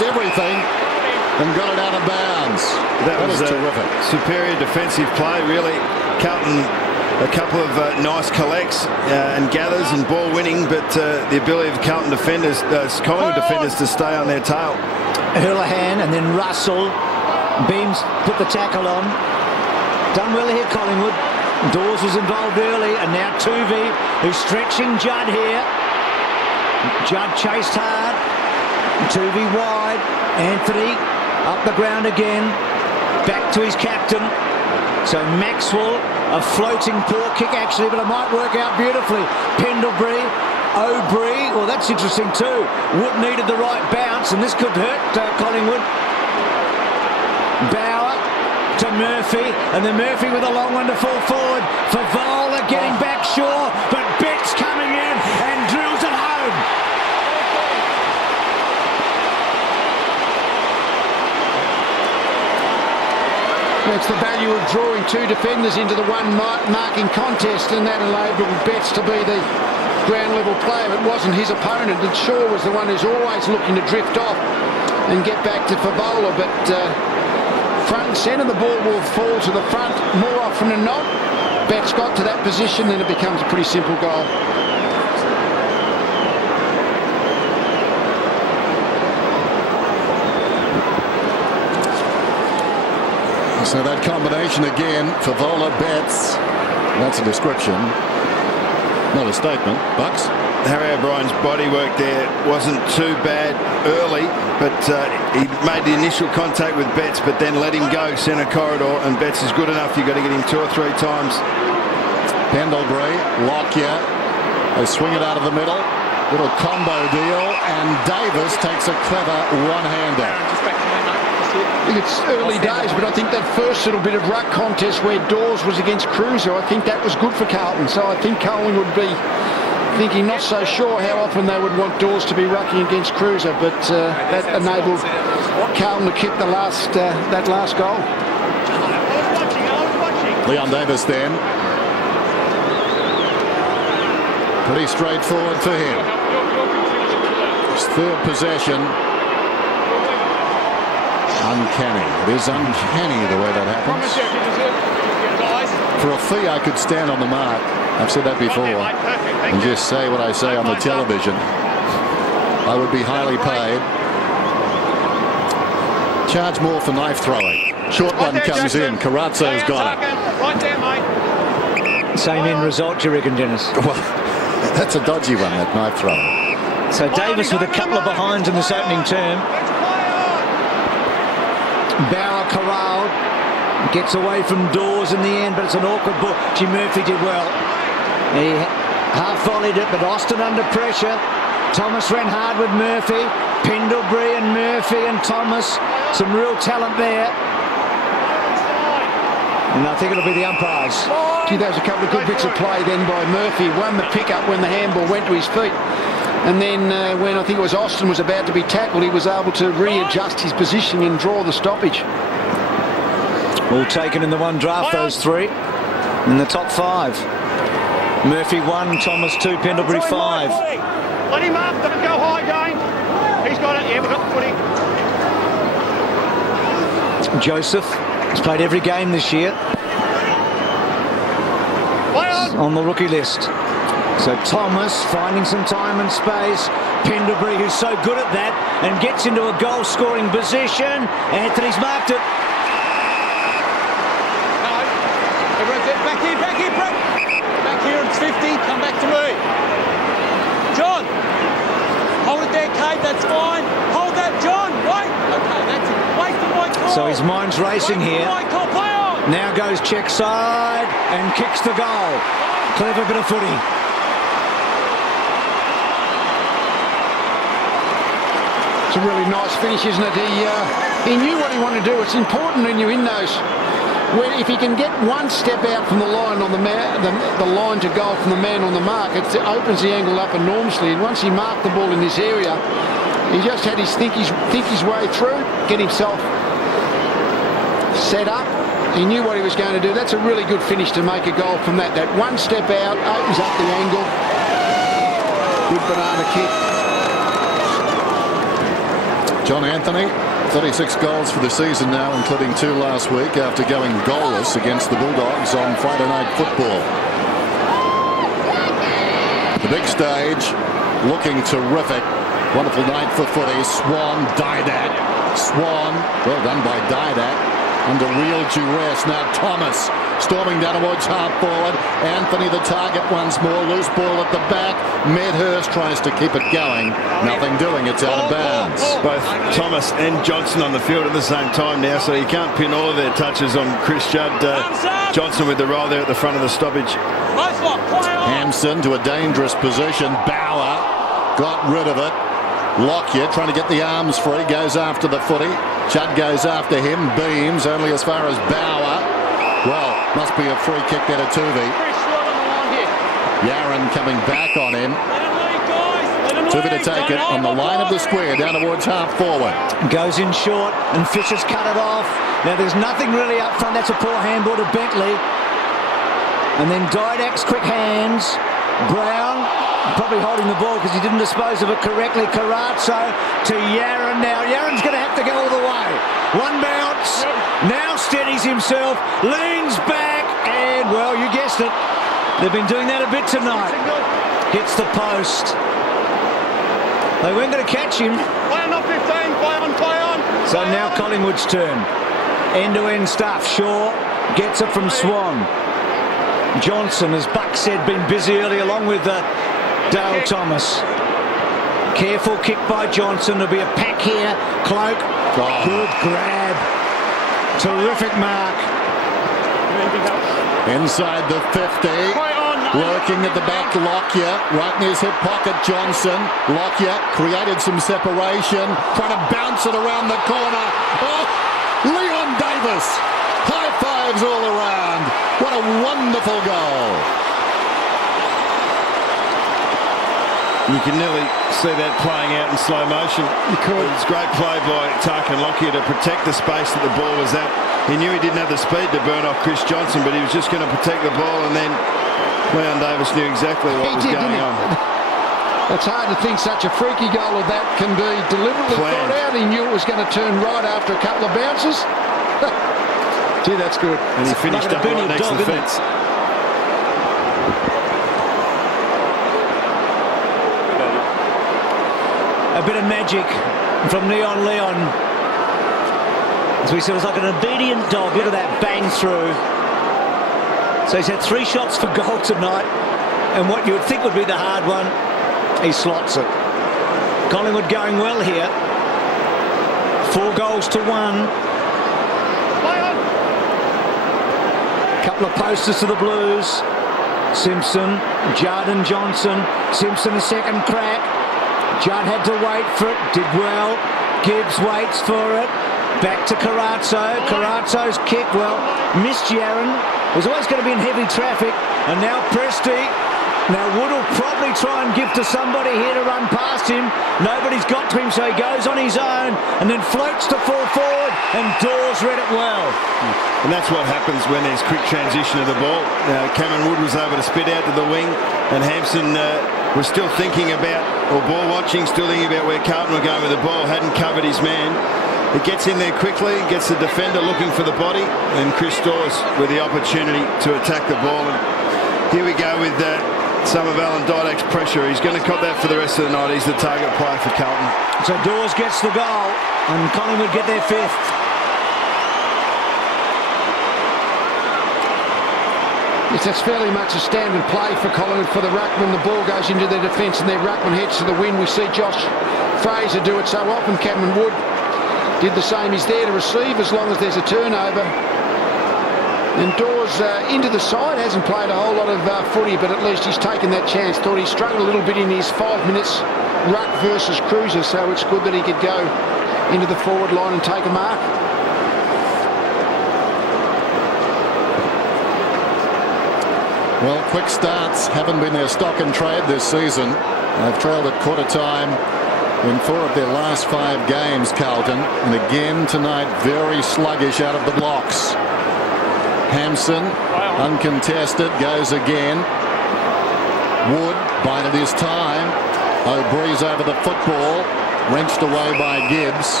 challenged everything and got it out of bounds. That was terrific. Superior defensive play, really. Carlton, a couple of nice collects and gathers and ball winning, but the ability of Carlton defenders, Collingwood defenders, to stay on their tail. Hurlahan and then Russell. Beams put the tackle on. Done well here, Collingwood. Dawes was involved early, and now Tuvey, who's stretching Judd here. Judd chased hard. Tuvey wide. Anthony up the ground again. Back to his captain. So Maxwell, a floating poor kick actually, but it might work out beautifully. Pendlebury, O'Brien. Well, that's interesting too. Wood needed the right bounce, and this could hurt Collingwood. Bauer to Murphy, and then Murphy with a long one to fall forward. Favola getting back sure, but Betts coming in and drills it home. That's the value of drawing two defenders into the one marking contest, and that enabled Betts to be the ground level player. It wasn't his opponent, and Shaw was the one who's always looking to drift off and get back to Favola, but front and centre, the ball will fall to the front more often than not. Betts got to that position, then it becomes a pretty simple goal. So that combination again, Favola, Betts, that's a description, not a statement. Bucks? Harry O'Brien's bodywork there wasn't too bad early, but he made the initial contact with Betts, but then let him go centre corridor, and Betts is good enough. You've got to get him 2 or 3 times. Pendlebury, Lockyer, they swing it out of the middle, little combo deal, and Davis takes a clever one-hander. I think it's early days, but I think that first little bit of ruck contest where Dawes was against Cruiser, I think that was good for Carlton. So I think Colin would be thinking, not so sure how often they would want Dawes to be rucking against Cruiser, but that enabled Carlton to kick the that last goal. Leon Davis then. Pretty straightforward for him. His 3rd possession. Uncanny. It is uncanny the way that happens. For a fee, I could stand on the mark. I've said that before. And just say what I say on the television. I would be highly paid. Charge more for knife throwing. Short one comes in. Carazzo's got it. Same end result, you reckon, Dennis? Well, that's a dodgy one, that knife throw. So Davis with a couple of behinds in this opening term. Bauer corralled, gets away from Dawes in the end, but it's an awkward ball. Jim Murphy did well. He half-volleyed it, but Austin under pressure. Thomas ran hard with Murphy. Pendlebury and Murphy and Thomas. Some real talent there. And I think it'll be the umpires. Gee, there was a couple of good bits of play then by Murphy. Won the pick-up when the handball went to his feet. And then when I think it was Austin was about to be tackled, he was able to readjust his position and draw the stoppage. All taken in the one draft, those 3. In the top 5. Murphy 1, Thomas 2, Pendlebury 5. Let him up, don't go high again. He's got it, yeah, we've got the footy. Joseph has played every game this year. On the rookie list. So Thomas finding some time and space. Pendlebury, who's so good at that, and gets into a goal-scoring position. Anthony's marked it. No, everyone's it. Back here, Brett. Back here, it's 50. Come back to me. John, hold it there, Kate. That's fine. Hold that, John. Wait. Okay, that's it. Wait for my call. So his mind's racing here. Now goes check side and kicks the goal. Clever bit of footy. It's a really nice finish, isn't it? He knew what he wanted to do. It's important when you're in those. If he can get one step out from the line on the line to goal from the man on the mark, it opens the angle up enormously. And once he marked the ball in this area, he just had his think his way through, get himself set up. He knew what he was going to do. That's a really good finish to make a goal from that. That one step out opens up the angle. Good banana kick. John Anthony, 36 goals for the season now, including 2 last week after going goalless against the Bulldogs on Friday Night Football. The big stage, looking terrific. Wonderful night for footy. Swan, Didac. Swan, well done by Didac. Under real duress. Now Thomas storming down towards half forward. Anthony the target once more. Loose ball at the back. Medhurst tries to keep it going. Nothing doing. It's out of bounds. Both Thomas and Johnson on the field at the same time now, so you can't pin all of their touches on Chris Judd. Johnson with the roll there at the front of the stoppage. Hampson to a dangerous position. Bauer got rid of it. Lockyer trying to get the arms free. Goes after the footy. Judd goes after him. Beams only as far as Bauer. Well, must be a free kick there to Tuvey. Yaron coming back on him. Tuvey to take it on the line of the square down towards half forward. Goes in short and Fisher's cut it off. Now there's nothing really up front. That's a poor handball to Bentley. And then Didac's quick hands. Brown probably holding the ball because he didn't dispose of it correctly. Carazzo to Yaron now. Yaron's going to have to go all the way. One bounce. Now steadies himself. Leans back. And, well, you guessed it. They've been doing that a bit tonight. Hits the post. They weren't going to catch him. Play on, not 15. Play on, play on. So now Collingwood's turn. End-to-end stuff. Shaw gets it from Swan. Johnson, as Buck said, been busy early along with Dale Thomas. Careful kick by Johnson. There'll be a pack here. Cloak. Good grab. Terrific mark. Inside the 50. Working at the back, Lockyer. Right in his hip pocket, Johnson. Lockyer created some separation. Trying to bounce it around the corner. Oh, Leon Davis. High fives all around. What a wonderful goal. You can nearly see that playing out in slow motion. You could. It's great play by Tarkin Lockyer to protect the space that the ball was at. He knew he didn't have the speed to burn off Chris Johnson, but he was just going to protect the ball, and then Leon Davis knew exactly what was going on. It's hard to think such a freaky goal of that can be deliberately thought out. He knew it was going to turn right after a couple of bounces. Gee, that's good. And he finished up right next to the fence. A bit of magic from Leon. As we said, it was like an obedient dog. Look at that bang through. So he's had 3 shots for goal tonight. And what you would think would be the hard one, he slots it. Collingwood going well here. 4 goals to 1. Couple of posters to the Blues. Simpson, Judd and Johnson. Simpson a second crack. Judd had to wait for it. Did well. Gibbs waits for it. Back to Carazzo. Carazzo's kick, well, missed Yaron. Was always going to be in heavy traffic. And now Presti. Now Wood will probably try and give to somebody here to run past him. Nobody's got to him, so he goes on his own and then floats to full forward, and Dawes read it well. And that's what happens when there's quick transition of the ball. Cameron Wood was able to spit out to the wing, and Hampson was still thinking about, or ball watching, still thinking about where Carlton were going with the ball, hadn't covered his man. It gets in there quickly, gets the defender looking for the body, and Chris Dawes with the opportunity to attack the ball. And here we go with some of Alan Didac's pressure. He's going to cop that for the rest of the night. He's the target player for Carlton. So Dawes gets the goal, and Collingwood get their 5th. Yes, that's fairly much a standard play for Collingwood for the ruckman. The ball goes into their defence and their ruckman heads to the wind. We see Josh Fraser do it so often. Cameron Wood did the same. He's there to receive as long as there's a turnover. And Dawes into the side, hasn't played a whole lot of footy, but at least he's taken that chance. Thought he struggled a little bit in his 5 minutes ruck versus Cruiser, so it's good that he could go into the forward line and take a mark. Well, quick starts haven't been their stock and trade this season. They've trailed at quarter time in 4 of their last 5 games, Carlton. And again tonight, very sluggish out of the blocks. Hampson, uncontested, goes again. Wood bided his time. O'Bree's over the football, wrenched away by Gibbs.